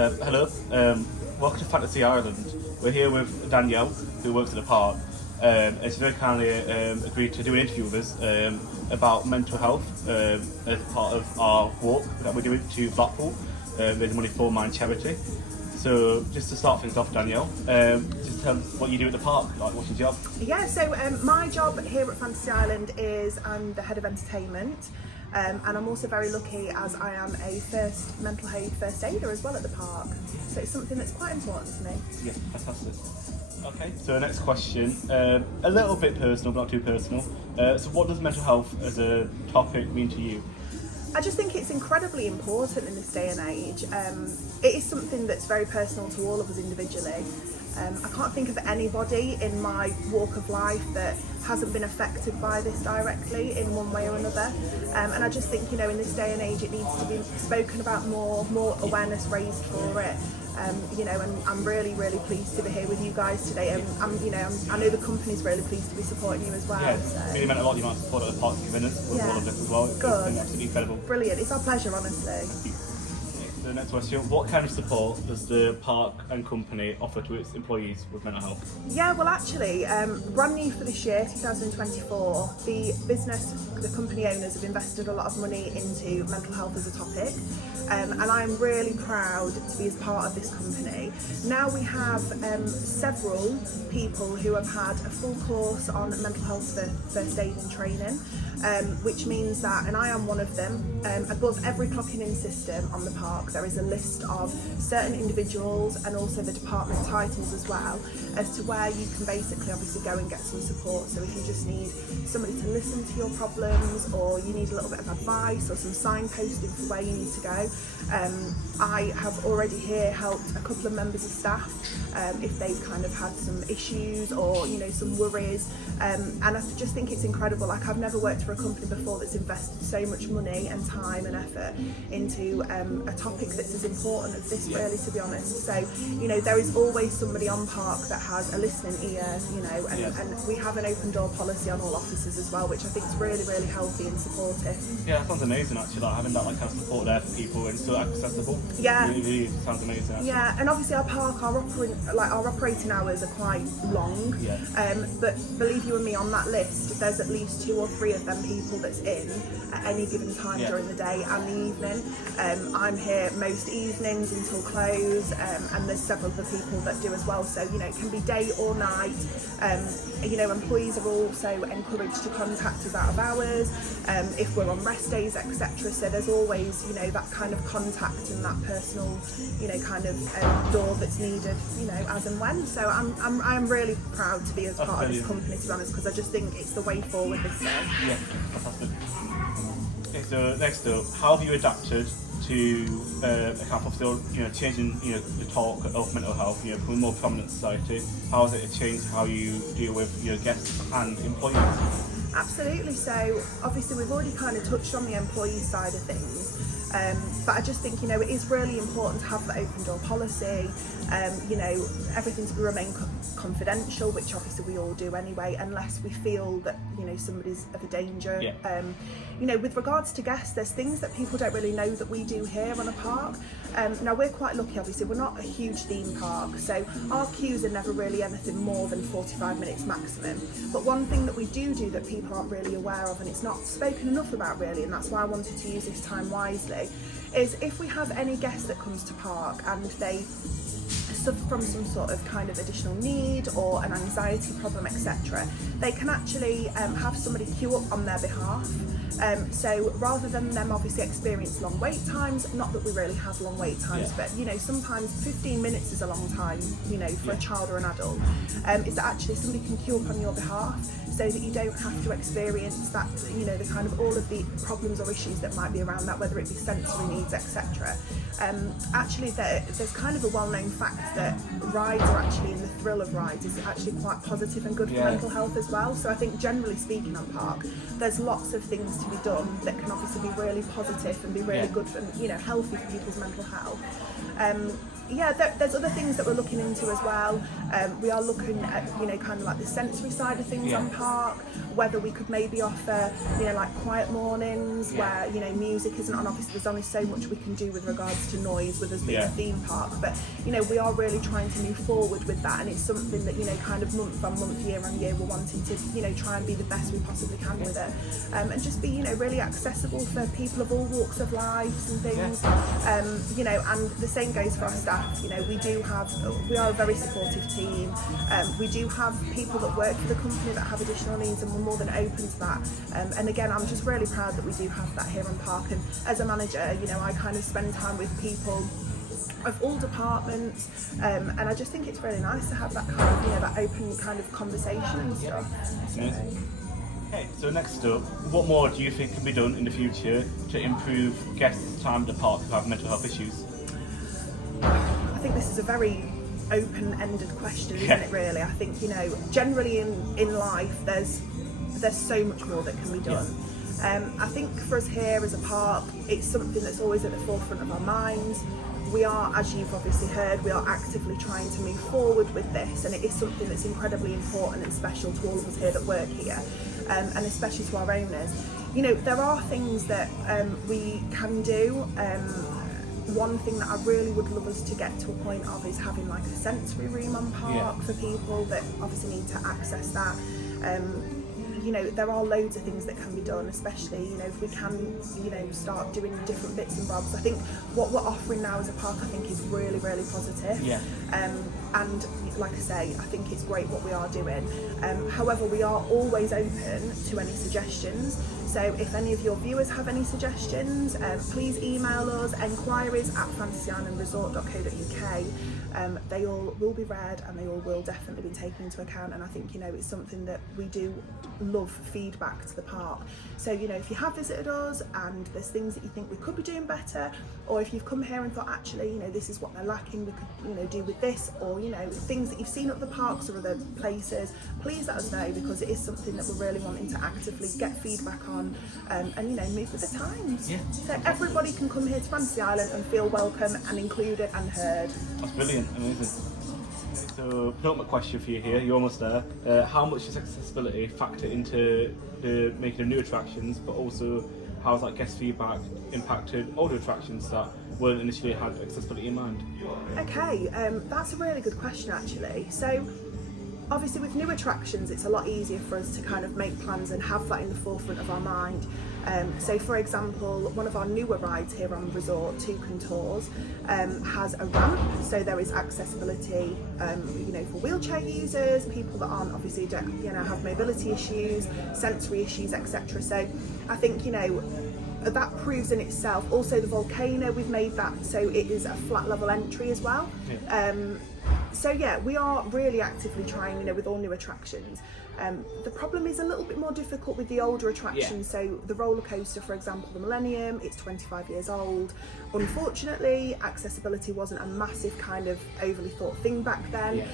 Hello, welcome to Fantasy Ireland. We're here with Danielle, who works at the park, and she's very kindly agreed to do an interview with us about mental health as part of our walk that we're doing to Blackpool, raising money for Mind Charity. So just to start things off, Danielle, just tell us what you do at the park, like what's your job? Yeah, so my job here at Fantasy Island is I'm the head of entertainment. And I'm also very lucky as I am a mental health first aider as well at the park. So it's something that's quite important to me. Yeah, fantastic. Okay, so the next question, a little bit personal, but not too personal. So what does mental health as a topic mean to you? I just think it's incredibly important in this day and age. It is something that's very personal to all of us individually. I can't think of anybody in my walk of life that hasn't been affected by this directly in one way or another. And I just think, in this day and age, it needs to be spoken about more awareness raised for it. And I'm really, really pleased to be here with you guys today. And I know the company's really pleased to be supporting you as well. Yeah, so. really meant a lot the amount of support that the park's given us with all of this as well. It's been absolutely incredible. Brilliant. It's our pleasure, honestly. The next question, what kind of support does the park and company offer to its employees with mental health? Yeah, well actually, brand new for this year, 2024, the company owners have invested a lot of money into mental health as a topic. And I'm really proud to be as part of this company. Now we have several people who have had a full course on mental health first aid and training, which means that, and I am one of them, above every clocking in system on the park there is a list of certain individuals and also the department titles as well, as to where you can basically obviously go and get some support. So if you just need somebody to listen to your problems, or you need a little bit of advice or some signposting for where you need to go, I have already here helped a couple of members of staff if they've kind of had some issues or some worries, and I just think it's incredible. Like, I've never worked for a company before that's invested so much money and time and effort into a topic that's as important as this, really, to be honest. So there is always somebody on park that has a listening ear, and we have an open door policy on all offices as well, which I think is really, really healthy and supportive. Yeah, that sounds amazing actually, like having that kind of support there for people and still accessible. Yeah, really sounds amazing actually. Yeah, and obviously our park, our operating hours are quite long. Yeah. But believe you and me, on that list there's at least 2 or 3 of them people that's in at any given time during the day and the evening. I'm here most evenings until close, and there's several other people that do as well. So it can be day or night. Employees are also encouraged to contact us out of hours if we're on rest days, etc. So there's always that kind of contact and that personal door that's needed as and when. So I'm really proud to be as part of this company, to be honest, because I just think it's the way forward this day. Yeah, fantastic. Okay, so next up, how have you adapted to account for still changing the talk of mental health, becoming more prominent in society? How has it changed how you deal with guests and employees? Absolutely. So obviously we've already kind of touched on the employee side of things, but I just think it is really important to have that open door policy, everything to remain confidential, which obviously we all do anyway, unless we feel that somebody's of a danger. With regards to guests, there's things that people don't really know that we do here on a park. Now we're quite lucky, obviously we're not a huge theme park, so our queues are never really anything more than 45 minutes maximum. But one thing that we do that people aren't really aware of, and it's not spoken enough about really, and that's why I wanted to use this time wisely, is if we have any guest that comes to park and they suffer from some sort of kind of additional need or an anxiety problem, etc., they can actually have somebody queue up on their behalf. So rather than them obviously experience long wait times, not that we really have long wait times, but sometimes 15 minutes is a long time, for a child or an adult, is that actually somebody can queue up on your behalf, so that you don't have to experience that, the kind of all of the problems or issues that might be around that, whether it be sensory needs, etc. Actually, there's kind of a well-known fact that rides are actually, in the thrill of rides, is actually quite positive and good for mental health as well. So I think generally speaking on park, there's lots of things to be done that can obviously be really positive and be really good for, healthy for people's mental health. yeah, there's other things that we're looking into as well. We are looking at, you know, kind of like the sensory side of things on park, whether we could maybe offer, you know, like quiet mornings where, you know, music isn't on. Obviously there's only so much we can do with regards to noise with us being a theme park, but, you know, we are really trying to move forward with that, and it's something that, you know, kind of month on month, year on year, we're wanting to, you know, try and be the best we possibly can with it, and just be, you know, really accessible for people of all walks of lives and things. You know, and the same goes for our staff. You know, we are a very supportive team. We do have people that work for the company that have additional needs, and we're more than open to that. And again, I'm just really proud that we do have that here on park. And as a manager, you know, I kind of spend time with people of all departments, and I just think it's really nice to have that kind of, you know, that open kind of conversation and stuff. Okay, so next up, what more do you think can be done in the future to improve guests' time at the park who have mental health issues? I think this is a very open-ended question, isn't it, really? I think, you know, generally in life there's so much more that can be done. I think for us here as a park, it's something that's always at the forefront of our minds. We are, as you've obviously heard, we are actively trying to move forward with this, and it is something that's incredibly important and special to all of us here that work here, and especially to our owners. You know, there are things that we can do. One thing that I really would love us to get to a point of is having like a sensory room on park for people that obviously need to access that. You know, there are loads of things that can be done, especially, you know, if we can, you know, start doing different bits and bobs. I think what we're offering now as a park, I think, is really, really positive. And like I say, I think it's great what we are doing. However, we are always open to any suggestions. So if any of your viewers have any suggestions, please email us, enquiries@fantasyislandresort.co.uk. They all will be read, and they all will definitely be taken into account, and I think, you know, it's something that we do love feedback to the park. So, you know, if you have visited us and there's things that you think we could be doing better, or if you've come here and thought, actually, you know, this is what they're lacking, we could, you know, do with this, or, you know, things that you've seen at the parks or other places, please let us know, because it is something that we're really wanting to actively get feedback on, and, you know, move with the times. So everybody can come here to Fantasy Island and feel welcome and included and heard. That's brilliant, amazing. So, penultimate question for you here, you're almost there. How much does accessibility factor into the making of new attractions, but also how has that guest feedback impacted older attractions that weren't initially had accessibility in mind? Okay, that's a really good question actually. So, obviously with new attractions, it's a lot easier for us to kind of make plans and have that in the forefront of our mind. So for example, one of our newer rides here on resort, Toucan Tours, has a ramp, so there is accessibility, you know, for wheelchair users, people that aren't obviously, you know, have mobility issues, sensory issues, etc. So I think, you know, that proves in itself. Also the volcano, we've made that so it is a flat level entry as well. So yeah, we are really actively trying, you know, with all new attractions. The problem is a little bit more difficult with the older attractions. So the roller coaster, for example, the Millennium, it's 25 years old. Unfortunately, accessibility wasn't a massive kind of overly thought thing back then.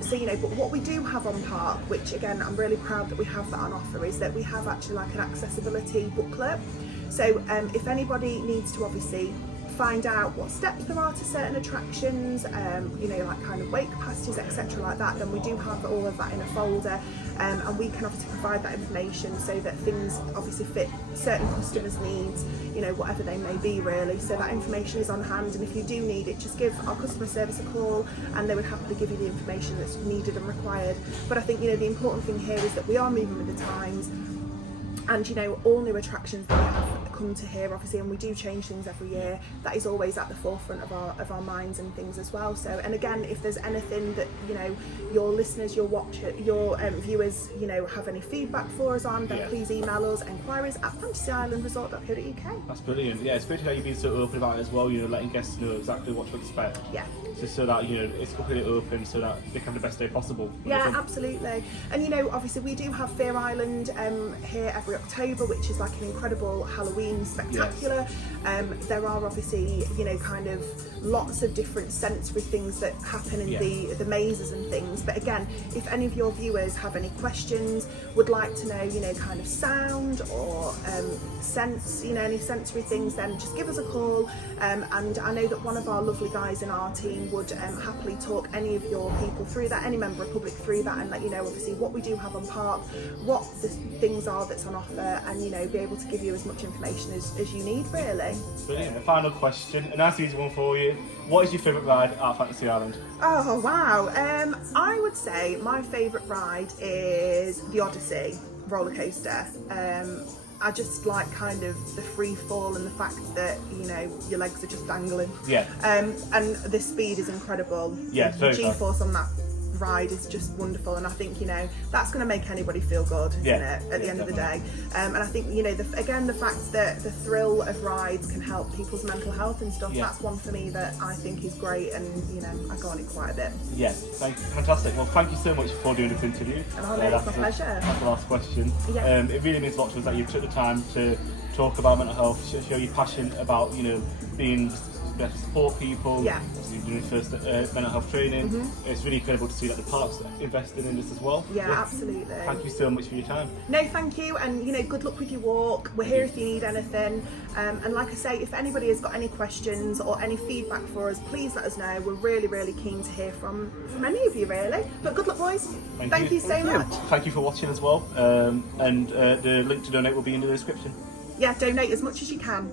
So, you know, but what we do have on park, which again, I'm really proud that we have that on offer, is that we have actually like an accessibility booklet. So if anybody needs to obviously find out what steps there are to certain attractions, you know, like kind of wake passages, etc. like that, then we do have all of that in a folder, and we can obviously provide that information so that things obviously fit certain customers' needs, you know, whatever they may be really. So that information is on hand, and if you do need it, just give our customer service a call and they would happily give you the information that's needed and required. But I think, you know, the important thing here is that we are moving with the times, and, you know, all new attractions that we have come to here, obviously, and we do change things every year, that is always at the forefront of our minds and things as well. So, and again, if there's anything that, you know, your listeners, your viewers, you know, have any feedback for us on, then please email us, enquiries@fantasyislandresort.co.uk. That's brilliant. Yeah, it's great to hear you being so open about it as well, you know, letting guests know exactly what to expect. Just so that, you know, it's completely open so that they can have the best day possible. Yeah, absolutely. And, you know, obviously we do have Fear Island here every October, which is like an incredible Halloween been spectacular. There are obviously, you know, kind of lots of different sensory things that happen in the mazes and things. But again, if any of your viewers have any questions, would like to know, you know, kind of sound or sense, you know, any sensory things, then just give us a call. And I know that one of our lovely guys in our team would happily talk any of your people through that, any member of public through that, and let you know obviously what we do have on park, what the things are that's on offer, and, you know, be able to give you as much information as you need, really. Brilliant. A final question, a nice easy one for you. What is your favourite ride at Fantasy Island? Oh wow, I would say my favourite ride is the Odyssey roller coaster. I just like kind of the free fall and the fact that, you know, your legs are just dangling. Yeah. And the speed is incredible. Yeah, it's very the fast. G-force on that ride is just wonderful, and I think, you know, that's going to make anybody feel good, isn't it, at the end of the day. And I think, you know, the fact that the thrill of rides can help people's mental health and stuff, that's one for me that I think is great, and, you know, I go on it quite a bit. Yeah, fantastic. Well, thank you so much for doing this interview. Oh, no, it's my pleasure. That's the last question. Yeah. It really means a lot to us that you took the time to talk about mental health, show your passion about, you know, being there to support people. Yeah. You're doing first mental health training. It's really incredible to see that the park's invested in this as well. Yeah, absolutely. Thank you so much for your time. No, thank you, and, you know, good luck with your walk. We're here if you need anything. And like I say, if anybody has got any questions or any feedback for us, please let us know. We're really, really keen to hear from any of you, really. But good luck, boys. Thank you so much. Thank you for watching as well. And the link to donate will be in the description. Yeah, donate as much as you can.